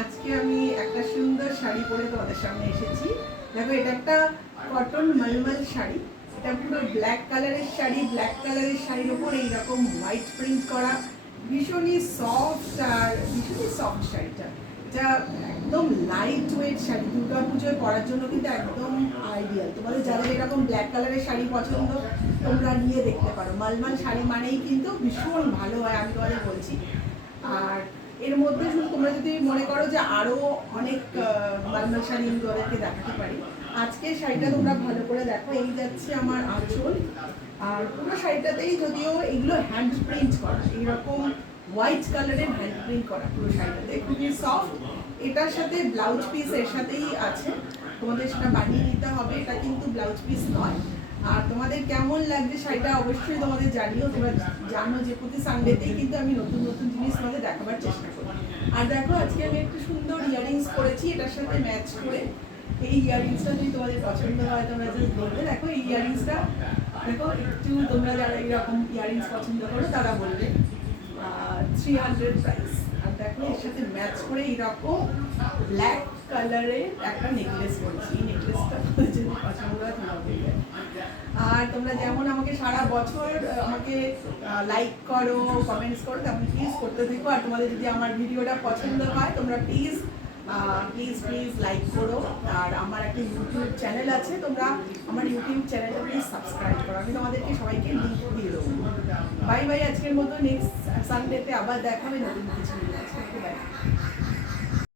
আজকে আমি একটা সুন্দর শাড়ি পরে তোমাদের সামনে এসেছি। দেখো, এটা একটা কটন মলমল শাড়ি। এটা পুরো ব্ল্যাক কালারের শাড়ি। ব্ল্যাক কালারের শাড়ির উপর এইরকম হোয়াইট প্রিন্ট করা, ভীষণই সফট আর ভীষণই সফট শাড়িটা। এটা একদম লাইট ওয়েট শাড়ি, দুর্গা পুজোয় পরার জন্য কিন্তু একদম আইডিয়াল। তোমাদের যাদের এরকম ব্ল্যাক কালারের শাড়ি পছন্দ, তোমরা নিয়ে দেখতে পারো। মলমল শাড়ি মানেই কিন্তু ভীষণ ভালো হয়, আমি তোমাদের বলছি। আর এর মধ্যে শুধু তোমরা যদি মনে করো যে আরো অনেক মলমল শাড়ি আমি তোমাদেরকে দেখাতে পারি, আজকে শাড়িটা তোমরা ভালো করে দেখো। এই যাচ্ছে আমার আঁচল, আর পুরো শাড়িটাতেই যদিও এগুলো হ্যান্ড প্রিন্ট করা, এইরকম হোয়াইট কালারের হ্যান্ড প্রিন্ট করা পুরো শাড়িটাতে, খুবই সফট। এটার সাথে ব্লাউজ পিস এর সাথেই আছে, তোমাদের সেটা বানিয়ে নিতে হবে, এটা কিন্তু ব্লাউজ পিস নয়। আর তোমাদের কেমন লাগছে শাড়িটা অবশ্যই তোমাদের জানিও। তোমরা জানো যে প্রতি সানডেতেই কিন্তু আমি নতুন নতুন জিনিস তোমাদের দেখাবার চেষ্টা করি। আর দেখো, আজকে আমি একটু সুন্দর ইয়াররিংস পরেছি এটার সাথে ম্যাচ করে। এই ইয়াররিংসটা যদি তোমাদের পছন্দ হয় তোমরা জাস্ট বলবে। দেখো, এই ইয়াররিংসটা দেখো, একটু তোমরা যারা এইরকম ইয়াররিংস পছন্দ করো তারা বলবে 300 প্রাইস। আর দেখো, এর সাথে ম্যাচ করে এইরকম ব্ল্যাক কালারের একটা নেকলেস করেছি। এই নেকলেসটা তোমাদের যদি পছন্দ হয় তোমরা বলবে। আর তোমরা যেমন আমাকে সারা বছর আমাকে লাইক করো, কমেন্টস করো, তেমন প্লিজ করতে থেকো। আর তোমাদের যদি আমার ভিডিওটা পছন্দ হয় তোমরা প্লিজ প্লিজ প্লিজ লাইক করো। আর আমার একটা ইউটিউব চ্যানেল আছে, তোমরা আমার ইউটিউব চ্যানেলটা প্লিজ সাবস্ক্রাইব করো। আমি তোমাদেরকে সবাইকে লিঙ্ক দিয়ে দেবো। বাই বাই, আজকের মতো নেক্সট সানডেতে আবার দেখা হবে নতুন কিছু নিয়ে। বাই।